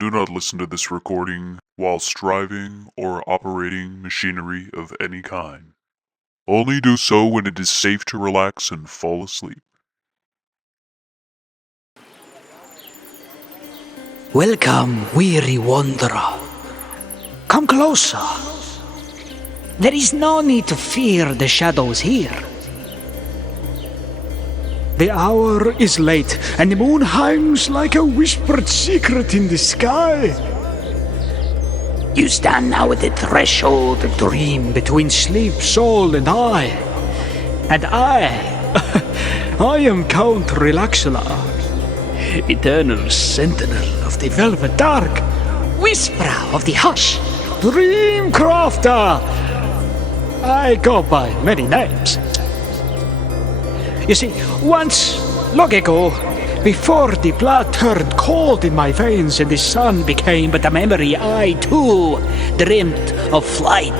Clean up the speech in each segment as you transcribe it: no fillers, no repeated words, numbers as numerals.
Do not listen to this recording whilst driving or operating machinery of any kind. Only do so when it is safe to relax and fall asleep. Welcome, weary wanderer. Come closer. There is no need to fear the shadows here. The hour is late, and the moon hangs like a whispered secret in the sky. You stand now at the threshold of dream between sleep, soul, and I. And I am Count Relaxula, eternal sentinel of the velvet dark, whisperer of the hush, dream crafter. I go by many names. You see, once, long ago, before the blood turned cold in my veins and the sun became but a memory, I too dreamt of flight.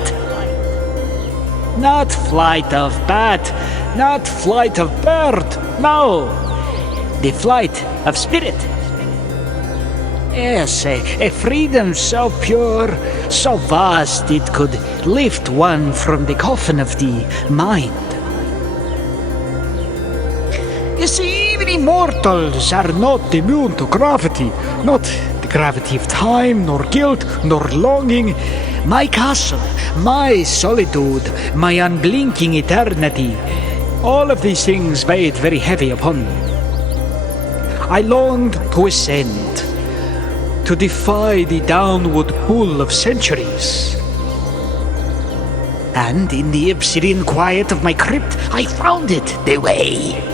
Not flight of bat, not flight of bird, no, the flight of spirit. Yes, a freedom so pure, so vast it could lift one from the coffin of the mind. You see, even immortals are not immune to gravity. Not the gravity of time, nor guilt, nor longing. My castle, my solitude, my unblinking eternity. All of these things weighed very heavy upon me. I longed to ascend, to defy the downward pull of centuries. And in the obsidian quiet of my crypt, I found it, the way.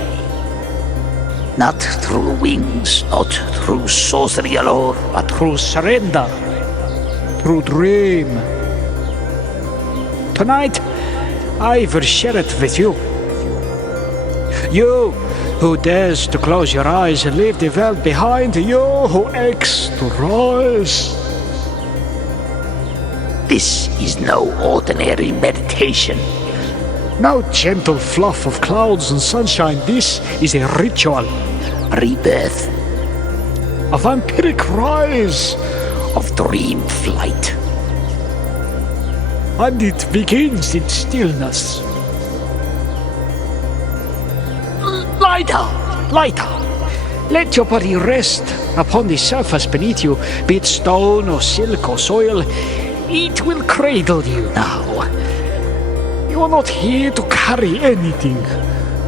Not through wings, not through sorcery alone, but through surrender, through dream. Tonight, I will share it with you. You who dares to close your eyes and leave the world behind, you who aches to rise. This is no ordinary meditation. No gentle fluff of clouds and sunshine. This is a ritual. Rebirth. A vampiric rise. Of dream flight. And it begins in stillness. Lighter, lighter. Let your body rest upon the surface beneath you, be it stone or silk or soil. It will cradle you now. You are not here to carry anything.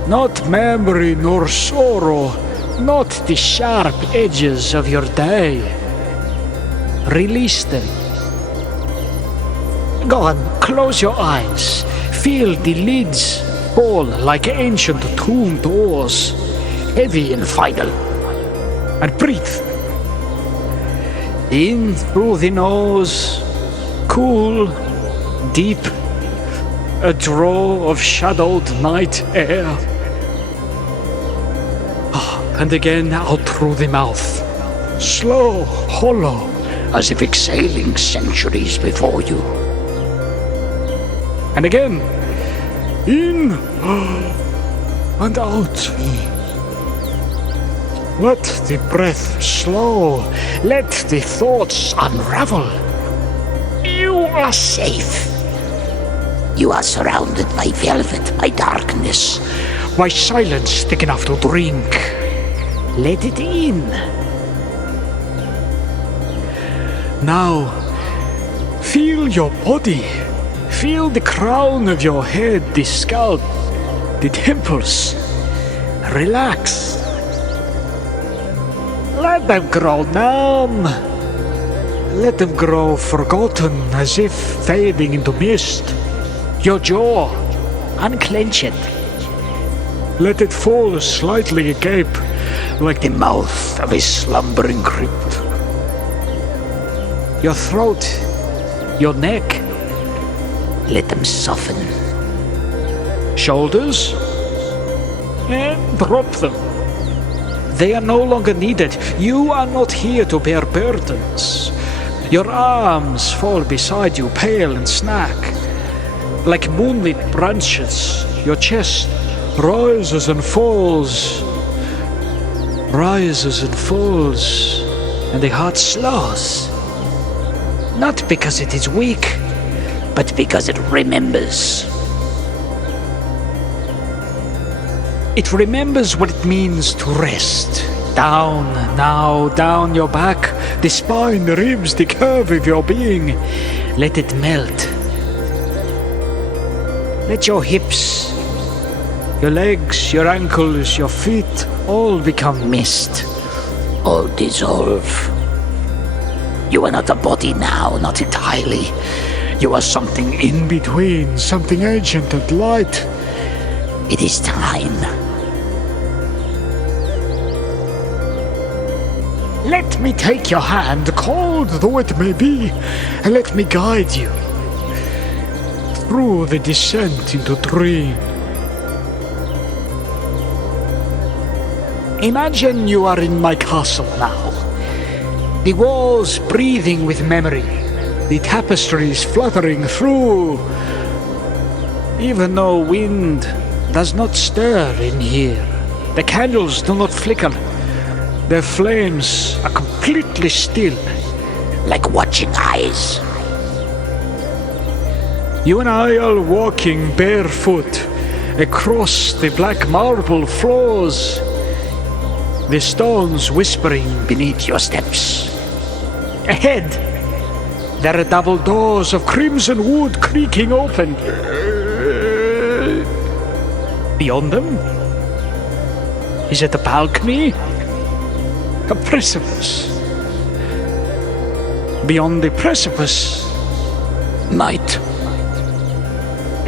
Not memory nor sorrow. Not the sharp edges of your day. Release them. Go on, close your eyes. Feel the lids fall like ancient tomb doors, heavy and final. And breathe. In through the nose, cool, deep. A draw of shadowed night air. And again out through the mouth. Slow, hollow, as if exhaling centuries before you. And again, in and out. Let the breath slow. Let the thoughts unravel. You are safe. You are surrounded by velvet, by darkness, by silence thick enough to drink. Let it in. Now, feel your body. Feel the crown of your head, the scalp, the temples. Relax. Let them grow numb. Let them grow forgotten, as if fading into mist. Your jaw, unclench it. Let it fall slightly agape, like the mouth of a slumbering crypt. Your throat, your neck, let them soften. Shoulders, and drop them. They are no longer needed. You are not here to bear burdens. Your arms fall beside you, pale and snack. Like moonlit branches, your chest rises and falls. Rises and falls. and the heart slows. Not because it is weak, but because it remembers. It remembers what it means to rest. Down, now, down your back, the spine, the ribs, the curve of your being. Let it melt. Let your hips, your legs, your ankles, your feet all become mist. All dissolve. You are not a body now, not entirely. You are something in between, something ancient and light. It is time. Let me take your hand, cold though it may be, and let me guide you through the descent into dream. Imagine you are in my castle now. The walls breathing with memory, the tapestries fluttering through. Even though wind does not stir in here, the candles do not flicker. Their flames are completely still, like watching eyes. You and I are walking barefoot across the black marble floors, the stones whispering beneath your steps. Ahead, there are double doors of crimson wood creaking open. Beyond them, is it a balcony? A precipice. Beyond the precipice, night.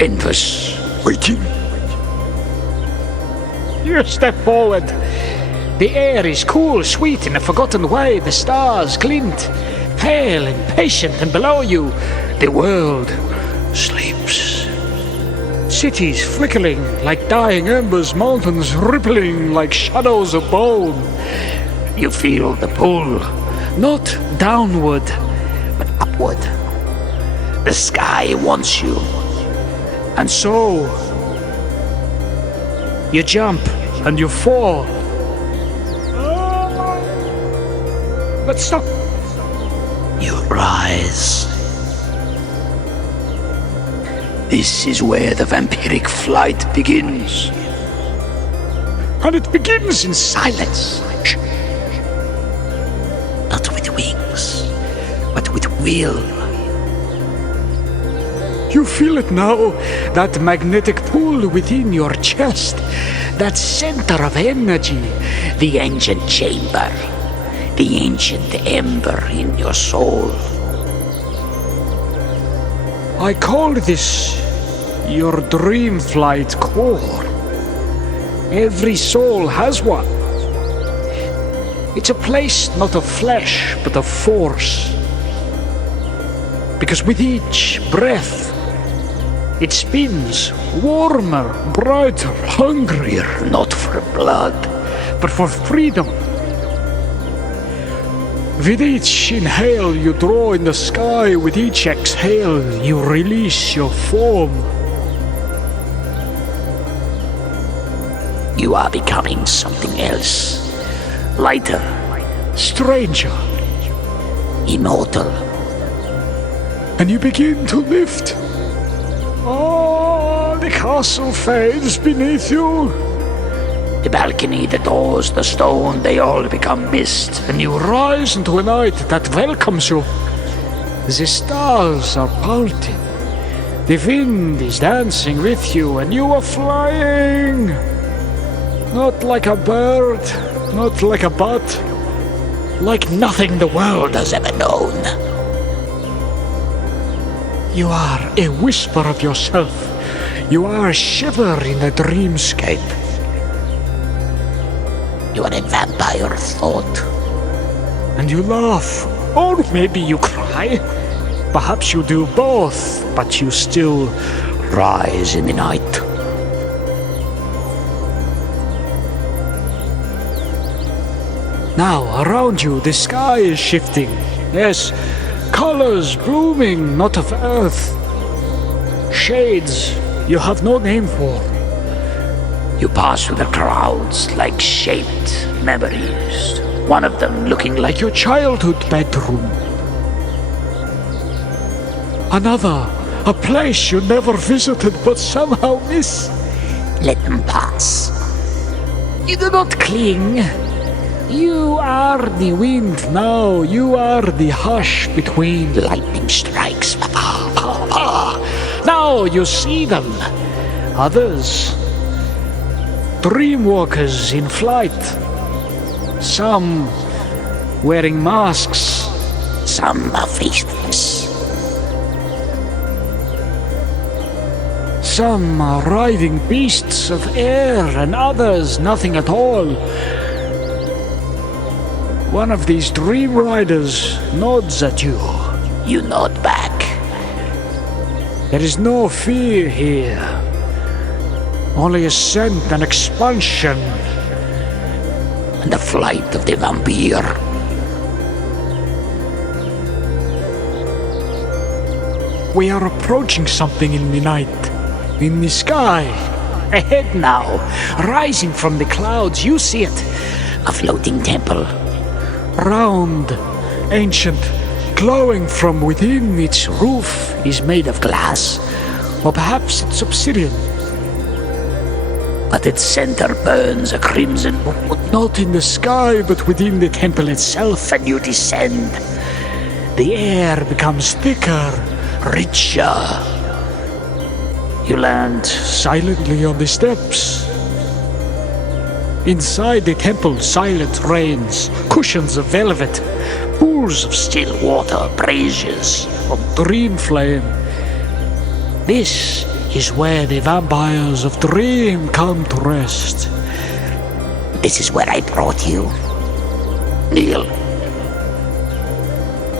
Endless waiting. You step forward. The air is cool, sweet in a forgotten way. The stars glint, pale and patient, and below you, the world sleeps. Cities flickering like dying embers, mountains rippling like shadows of bone. You feel the pull, not downward, but upward. The sky wants you. And so, you jump and you fall. But stop. You rise. This is where the vampiric flight begins. And it begins in silence. Not with wings, but with will. You feel it now, that magnetic pull within your chest, that center of energy, the ancient chamber, the ancient ember in your soul. I call this your dream flight core. Every soul has one. It's a place not of flesh, but of force. Because with each breath, it spins warmer, brighter, hungrier, not for blood, but for freedom. With each inhale you draw in the sky, with each exhale you release your form. You are becoming something else. Lighter, stranger, immortal. And you begin to lift. Oh, the castle fades beneath you. The balcony, the doors, the stone, they all become mist, and you rise into a night that welcomes you. The stars are parting. The wind is dancing with you, and you are flying. Not like a bird, not like a bat, like nothing the world has ever known. You are a whisper of yourself. You are a shiver in a dreamscape. You are a vampire thought. And you laugh, or maybe you cry. Perhaps you do both, but you still rise in the night. Now, around you, the sky is shifting. Yes, colors blooming, not of earth. Shades you have no name for. You pass through the crowds like shaped memories. One of them looking like your childhood bedroom. Another, a place you never visited but somehow miss. Let them pass. You do not cling. You are the wind now. You are the hush between lightning strikes. Now you see them. Others, dreamwalkers in flight. Some wearing masks. Some are faceless. Some are riding beasts of air, and others nothing at all. One of these dream riders nods at you. You nod back. There is no fear here. Only ascent and expansion. And the flight of the vampire. We are approaching something in the night. In the sky. Ahead now. Rising from the clouds. You see it. A floating temple. Round. Ancient. Glowing from within. Its roof is made of glass. Or perhaps it's obsidian. But its center burns a crimson wood. Not in the sky, but within the temple itself, and you descend. The air becomes thicker, richer. You land silently on the steps. Inside the temple, silence reigns. Cushions of velvet, pools of still water, braziers of dream flame. This is where the vampires of dream come to rest. This is where I brought you. Kneel.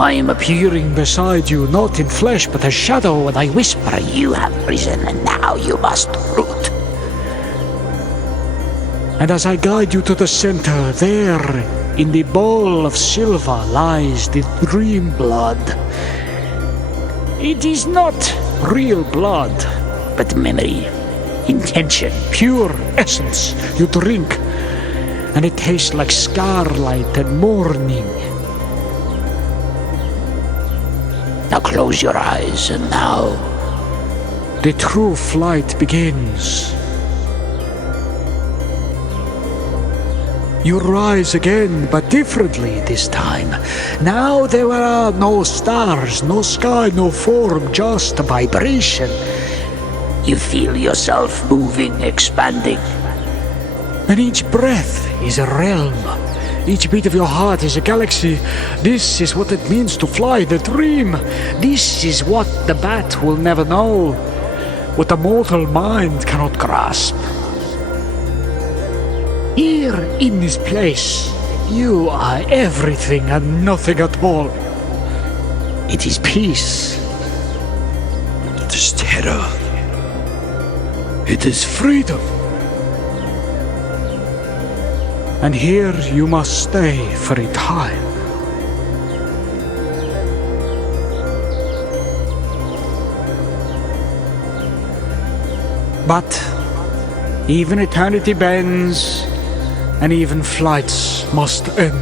I am appearing beside you, not in flesh, but as shadow, and I whisper, you have risen, and now you must root. And as I guide you to the center, there, in the bowl of silver, lies the dream blood. It is not real blood, but memory, intention, pure essence you drink, and it tastes like starlight and morning. Now close your eyes, and now the true flight begins. You rise again, but differently this time. Now there are no stars, no sky, no form, just a vibration. You feel yourself moving, expanding. And each breath is a realm. Each beat of your heart is a galaxy. This is what it means to fly the dream. This is what the bat will never know. What the mortal mind cannot grasp. Here in this place, you are everything and nothing at all. It is peace. It is terror. It is freedom. And here you must stay for a time. But even eternity bends, and even flights must end.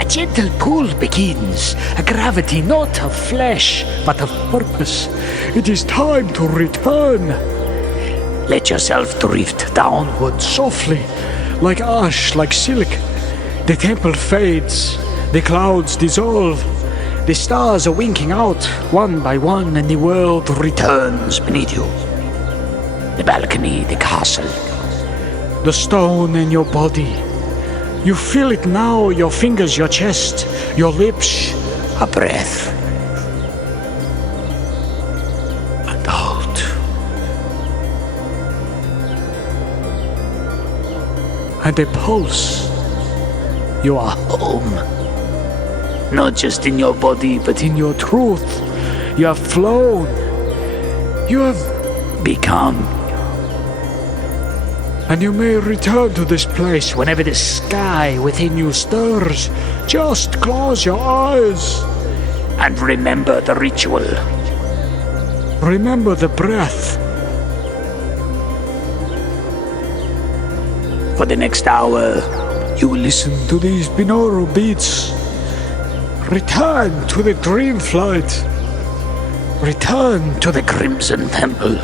A gentle pull begins, a gravity not of flesh, but of purpose. It is time to return. Let yourself drift downward softly, like ash, like silk. The temple fades, the clouds dissolve, the stars are winking out one by one, and the world returns beneath you. The balcony, the castle, the stone in your body. You feel it now, your fingers, your chest, your lips, a breath. And out. And a pulse. You are home. Not just in your body, but in your truth. You have flown. You have become. And you may return to this place whenever the sky within you stirs. Just close your eyes. And remember the ritual. Remember the breath. For the next hour, You listen to these binaural beats. Return to the dream flight. Return to the Crimson Temple.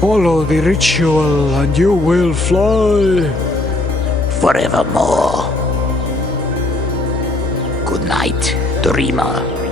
Follow the ritual and you will fly forevermore. Good night, dreamer.